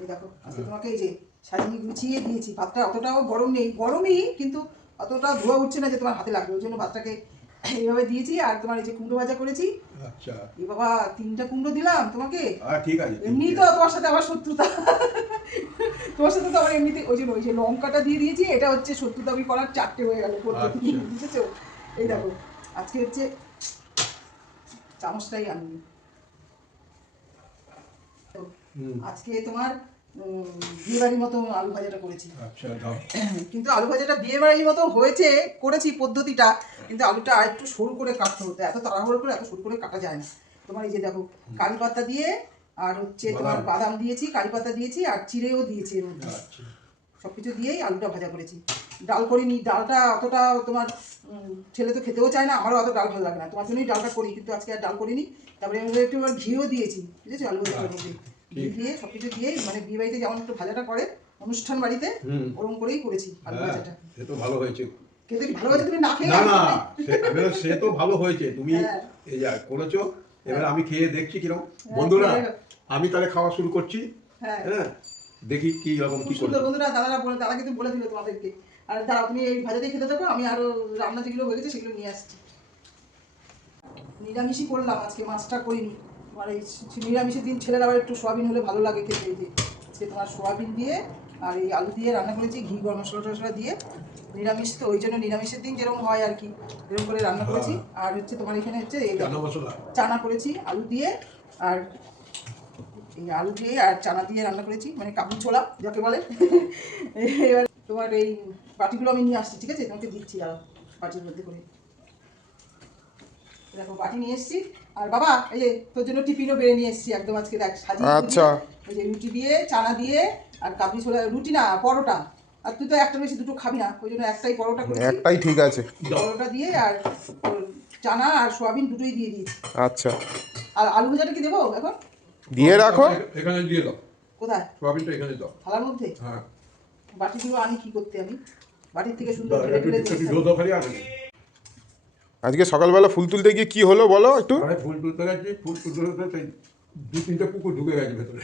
এই দেখো আজকে তোমাকে এই যে সাজিয়ে গুছিয়ে দিয়েছি। ভাতটা অতটাও গরম নেই, গরমই কিন্তু অতটা ধোয়া উঠছে না যে তোমার হাতে লাগবে, ওই জন্য ভাতটাকে এইভাবে দিয়েছি। আর তোমার এই যে কুমড়ো ভাজা করেছি। আচ্ছা এ বাবা 3টা কুমড়ো দিলাম তোমাকে। ঠিক আছে। এমনি তো তোমার সাথে আবার শত্রুতা, তোমার সাথে তো আমার এমনিতে ওই জন্য ওই যে লঙ্কাটা দিয়ে দিয়েছি, এটা হচ্ছে শত্রুতামি করার 4টে হয়ে গেল পদ্ধতি, বুঝেছো? এই দেখো আজকে হচ্ছে চামচটাই আমি আজকে তোমার বিয়ে বাড়ির মতো আলু ভাজাটা করেছি। আচ্ছা দাও। কিন্তু আলু ভাজাটা বিয়ে বাড়ির মতো হয়েছে, করেছি পদ্ধতিটা, কিন্তু আলুটা একটু সরু করে কাটতে হতো, এত তাড়াহুড়ো করে এত সরু করে কাটা যায় না। তোমার এই যে দেখো কারি পাতা দিয়ে আর হচ্ছে তোমার বাদাম দিয়েছি, কারি পাতা দিয়েছি আর চিড়েও দিয়েছি এর মধ্যে। সব কিছু দিয়েই আলুটা ভাজা করেছি। ডাল করিনি, ডালটা অতটা তোমার ছেলে তো খেতেও চায় না, আমারও অত ডাল ভালো লাগে না, তোমার জন্যই ডালটা করি, কিন্তু আজকে আর ডাল করিনি। তারপরে এর মধ্যে একটু ঘিও দিয়েছি, বুঝেছো? আলু ভাজার মধ্যে ঘি দিয়ে সব কিছু দিয়েই, মানে বিয়ে বাড়িতে যেমন একটু ভাজাটা করে অনুষ্ঠান বাড়িতে, ওরকম করেই করেছি আলু ভাজাটা। সে তো ভালো হয়েছে। খেতে কি ভালো হয়েছে? তুমি না খেয়ে না না, সে তো ভালো হয়েছে, তুমি এই যা করেছো। এবার আমি খেয়ে দেখছি কিরকম। বন্ধুরা আমি তাহলে খাওয়া শুরু করছি। হ্যাঁ দেখি কি রকম কি সুন্দর। বন্ধুরা দাদা কিন্তু বলে দিল তোমাদেরকে। আর দাঁড়াও তুমি এই ভাজা দিয়ে খেতে থাকো, আমি আরো রান্না যেগুলো হয়ে গেছে সেগুলো নিয়ে আসছি। নিরামিষই করলাম আজকে, মাছটা করিনি। তোমার এই নিরামিষের দিন ছেলের আবার একটু সোয়াবিন হলে ভালো লাগে খেতে। এই যে আজকে তোমার সোয়াবিন দিয়ে আর এই আলু দিয়ে রান্না করেছি, ঘি গরম মশলা টসলা দিয়ে। নিরামিষ তো, ওই জন্য নিরামিষের দিন যেরকম হয় আর কি, এরকম করে রান্না করেছি। আর হচ্ছে তোমার এখানে হচ্ছে এই চানা করেছি আলু দিয়ে, আর এই আলু দিয়ে আর চানা দিয়ে রান্না করেছি, মানে কাবুল ছোলা যাকে বলে। এবার তোমার এই বাটিগুলো আমি নিয়ে আসছি, ঠিক আছে? তোমাকে দিচ্ছি আর বাটির মধ্যে করে। দেখো বাটি নিয়ে এসেছি। আর বাবা এই যে তোর জন্য টিফিনও বেড়ে নিয়ে এসেছি একদম আজকে, দেখ সাজিয়ে। আচ্ছা। এই যে রুটি দিয়ে চানা দিয়ে আর কাবলি ছোলা, রুটি না পরোটা। আর তুই তো একটা বেশি দুটো খাবি না, ওই জন্য একটাই পরোটা করেছি। একটাই ঠিক আছে। পরোটা দিয়ে আর চানা আর সোয়াবিন দুটোই দিয়ে দিয়েছি। আচ্ছা। আর আলু ভাজাটা কি দেবো এখন? দিয়ে রাখো। এখানে দিয়ে দাও। কোথায়? সোয়াবিনটা এখানে দাও। থালার মধ্যে? হ্যাঁ। বাটিগুলো আনি কি করতে আমি? বাটির থেকে সুন্দর আজকে সকালবেলা ফুল তুলতে গিয়ে কি হলো বলো একটু? ফুল তুলতে গেছি, ফুল তুলতে 2-3টা কুকুর ঢুকে গেছে ভেতরে।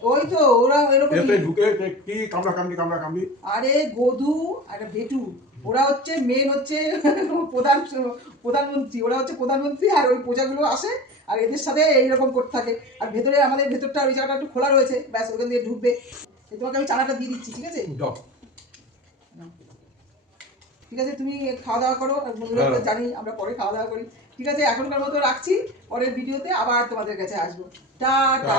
ওই তো ওরা এরকম ঢুকে কি কামড়াকামড়ি। আরে গদু আর বেটু, ওরা হচ্ছে মেন হচ্ছে প্রধানমন্ত্রী, ওরা হচ্ছে প্রধানমন্ত্রী। আর ওই প্রজাগুলো আসে আর এদের সাথে এইরকম করতে থাকে। আর ভেতরে আমাদের ভেতরটা ওই জায়গাটা একটু খোলা রয়েছে, ব্যাস ওখান দিয়ে ঢুকবে। তোমাকে আমি চানাটা দিয়ে দিচ্ছি, ঠিক আছে? ঠিক আছে, তুমি খাওয়া দাওয়া করো। বন্ধুরা তো জানি আমরা পরে খাওয়া দাওয়া করি। ঠিক আছে, এখনকার মতো রাখছি, পরের ভিডিওতে আবার তোমাদের কাছে আসবো। টাটা।